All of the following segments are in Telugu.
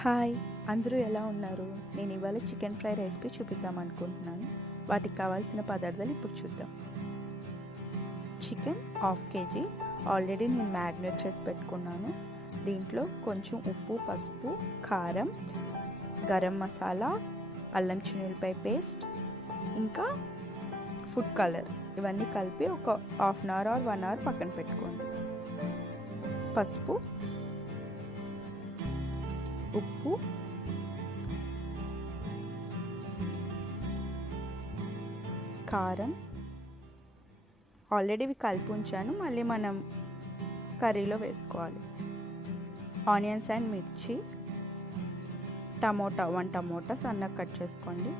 హాయ్, అందరూ ఎలా ఉన్నారు? నేను ఇవాళ చికెన్ ఫ్రై రెసిపీ చూపిద్దాం అనుకుంటున్నాను. వాటికి కావాల్సిన పదార్థాలు ఇప్పుడు చూద్దాం. చికెన్ 1/2 kg ఆల్రెడీ నేను మ్యారినేట్ చేసి పెట్టుకున్నాను. దీంట్లో కొంచెం ఉప్పు, పసుపు, కారం, గరం మసాలా, అల్లం చిన్నులపాయ పేస్ట్, ఇంకా ఫుడ్ కలర్ ఇవన్నీ కలిపి ఒక 1/2 అవర్ ఆర్ 1 అవర్ పక్కన పెట్టుకోండి. పసుపు, ఉప్పు, కారం ఆల్రెడీ ఇవి కలిపి ఉంచాను, మళ్ళీ మనం కర్రీలో వేసుకోవాలి. ఆనియన్స్ అండ్ మిర్చి, టమోటా 1 టమోటా సన్నగా కట్ చేసుకోండి,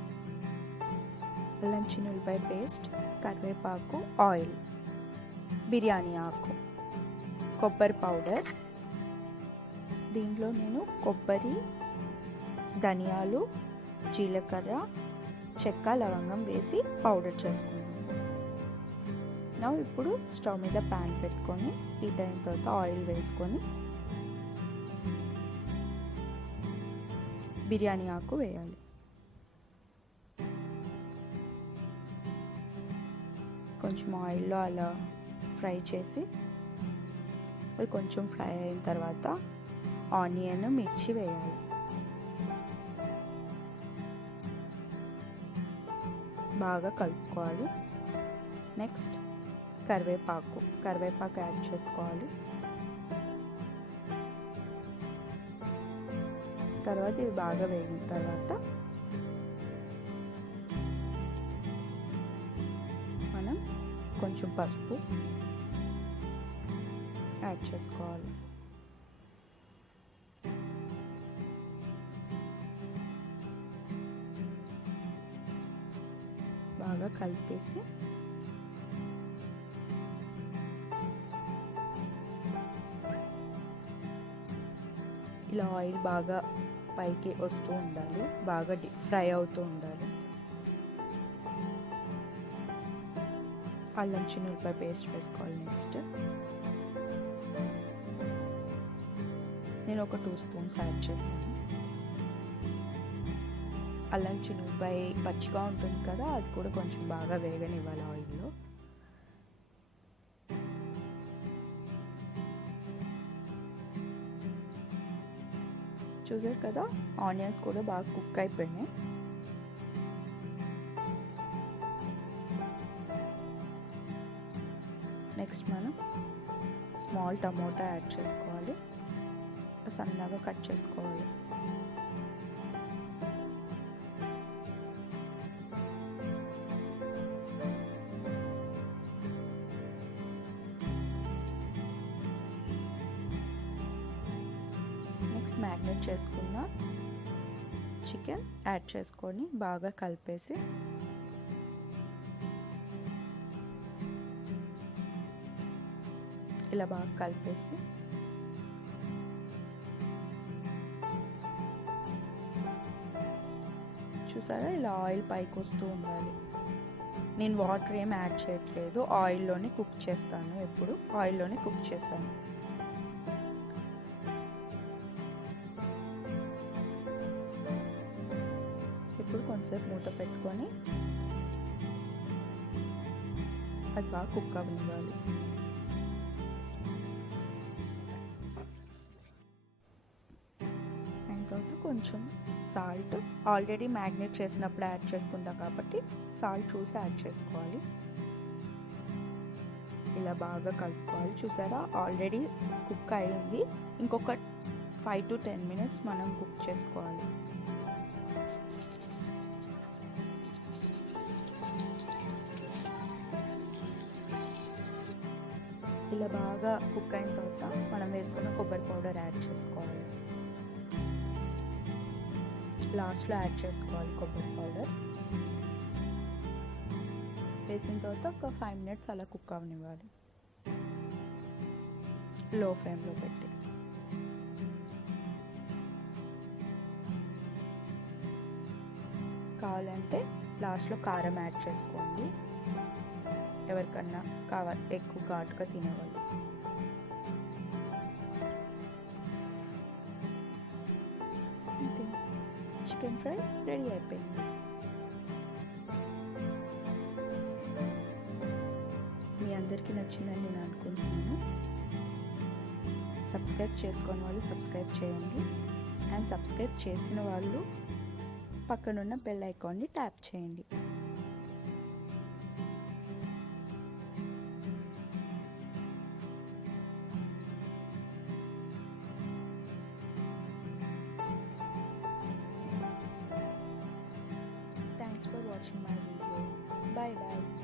అల్లం చిన్నులపాయ పేస్ట్, కరివేపాకు, ఆయిల్, బిర్యానీ ఆకు, కొబ్బరి పౌడర్. దీంట్లో నేను కొబ్బరి, ధనియాలు, జీలకర్ర, చెక్క, లవంగం వేసి పౌడర్ చేసుకున్నాను. ఇప్పుడు స్టవ్ మీద ప్యాన్ పెట్టుకొని హీట్ అయిన తర్వాత ఆయిల్ వేసుకొని బిర్యానీ ఆకు వేయాలి. కొంచెం ఆయిల్లో అలా ఫ్రై చేసి అది కొంచెం ఫ్రై అయిన తర్వాత ఆనియన్, మిర్చి వేయాలి. బాగా కలుపుకోవాలి. నెక్స్ట్ కరివేపాకు యాడ్ చేసుకోవాలి. తర్వాత ఇవి బాగా వేగిన తర్వాత మనం కొంచెం పసుపు యాడ్ చేసుకోవాలి. బాగా కలిపేసి ఇలా ఆయిల్ బాగా పైకి వస్తూ ఉండాలి, బాగా ఫ్రై అవుతూ ఉండాలి. అల్లం చిన్నులపాయ పేస్ట్ వేసుకోవాలి. నెక్స్ట్ నేను ఒక 2 స్పూన్స్ యాడ్ చేశాను. అల్లం చిన్నులపాయ పచ్చిగా ఉంటుంది కదా, అది కూడా కొంచెం బాగా వేగనివ్వాలి ఆయిల్లో. చూసారు కదా, ఆనియన్స్ కూడా బాగా కుక్ అయిపోయినాయి. నెక్స్ట్ మనం స్మాల్ టమోటా యాడ్ చేసుకోవాలి, సన్నగా కట్ చేసుకోవాలి. నెక్స్ట్ మ్యారినేట్ చేసుకున్న చికెన్ యాడ్ చేసుకొని బాగా కలిపేసి ఇలా బాగా కలిపేసి చూసారా, ఇలా ఆయిల్ పైకి వస్తూ ఉండాలి. నేను వాటర్ ఏం యాడ్ చేయట్లేదు, ఆయిల్లోనే కుక్ చేస్తాను. ఎప్పుడు ఆయిల్లోనే కుక్ చేస్తాను. ఇప్పుడు కొంచెంసేపు మూత పెట్టుకొని అది బాగా కుక్ అవ్వాలి. అయిన తర్వాత కొంచెం సాల్ట్, ఆల్రెడీ మ్యారినేట్ చేసినప్పుడు యాడ్ చేసుకుంటాం కాబట్టి సాల్ట్ చూసి యాడ్ చేసుకోవాలి. ఇలా బాగా కలుపుకోవాలి. చూసారా, ఆల్రెడీ కుక్ అయింది. ఇంకొక 5 to 10 minutes మనం కుక్ చేసుకోవాలి. ఇలా బాగా కుక్ అయిన తర్వాత మనం వేసుకున్న కొబ్బరి పౌడర్ యాడ్ చేసుకోవాలి. లాస్ట్లో యాడ్ చేసుకోవాలి కొబ్బరి పౌడర్. వేసిన తర్వాత ఒక 5 minutes అలా కుక్ అవనివ్వాలి, లో ఫ్లేమ్లో పెట్టి. కావాలంటే లాస్ట్లో కారం యాడ్ చేసుకోండి, ఎవరికన్నా కావాలి ఎక్కువ ఘాటుగా తినేవాళ్ళు. చికెన్ ఫ్రై రెడీ అయిపోయింది. మీ అందరికీ నచ్చిందని నేను అనుకుంటున్నాను. సబ్స్క్రైబ్ చేసుకున్న వాళ్ళు సబ్స్క్రైబ్ చేయండి, అండ్ సబ్స్క్రైబ్ చేసిన వాళ్ళు పక్కనున్న బెల్ ఐకాన్ని ట్యాప్ చేయండి. Thanks for watching my video. Bye bye.